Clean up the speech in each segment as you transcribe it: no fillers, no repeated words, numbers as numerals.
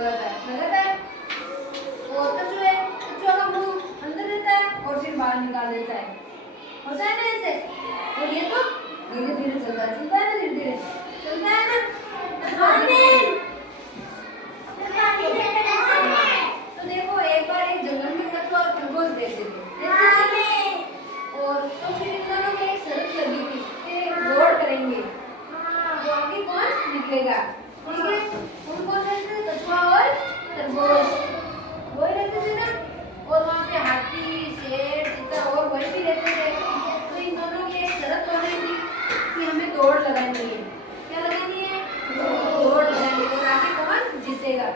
लगाता है। और कछुए, कछुआ का मुंह अंदर रहता है और फिर बाहर निकाल देता है। होता है ना ऐसे। और ये तो धीरे धीरे चलता है ना, धीरे धीरे चलता है ना। तो देखो एक बार एक जंगल में कछुआ और खरगोश रहते थे और तो फिर इन दोनों में एक शर्त लगी थी कि दौड़ करेंगे तो आगे कौन निकलेगा। ठीक है, कौन कौन रहते थे? कछुआ और खरगोश वही रहते थे ना। और वहाँ पे हाथी, शेर, चीता और वही भी रहते थे। तो इन दोनों की एक शर्त हो रही थी कि हमें दौड़ लगानी है। क्या लगानी है? दौड़ लगानी है। और आगे कौन जीतेगा।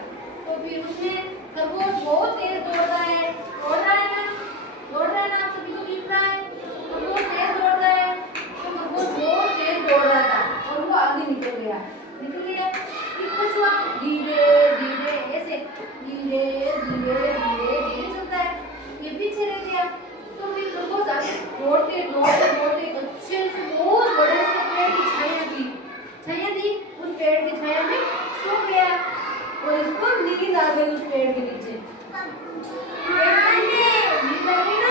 तो फिर उसमें खरगोश बहुत तेज दौड़ रहा है ना, दौड़ रहा है ना, आप सभी को दिख रहा है। खरगोश तेज दौड़ रहा है। तो खरगोश बहुत तेज दौड़ रहा था और वो आगे निकल गया। फिर कछुआ धीरे धीरे ऐसे धीरे धीरे धीरे धीरे चलता है, ये पीछे रह गया। तो फिर खरगोश आगे दौड़ते दौड़ते दौड़ते अच्छे से बहुत बड़े से पेड़ की छाया दी, उस पेड़ की छाया में सो गया और इसको नींद आ गई उस पेड़ के नीचे। नींद आ गई ना।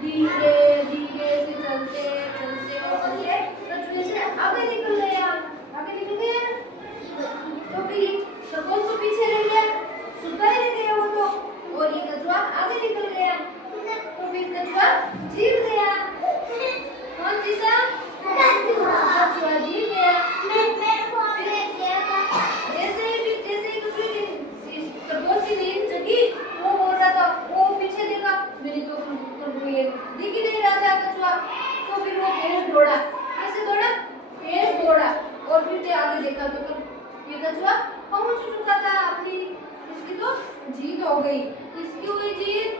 धीरे धीरे से चलते चलते और चलते कछुए से आगे निकल गया। तो फिर खरगोश तो पीछे रह गया, सुबह रह गया वो तो, और ये कछुआ आगे निकल गया। तो फिर कछुआ जीत गया। कौन जीता? कछुआ जीत गया। जैसे ही खरगोश की नींद जगी, वो बोल रहा था, वो पीछे देखा, मेरी तो ये दिख ही नहीं रहा था कछुआ। तो फिर वो तेज दौड़ा, ऐसे दौड़ा, तेज दौड़ा और फिर आगे देखा तो ये कछुआ पहुंच चुका था अपनी, इसकी तो जीत हो गई। इसकी हुई जीत।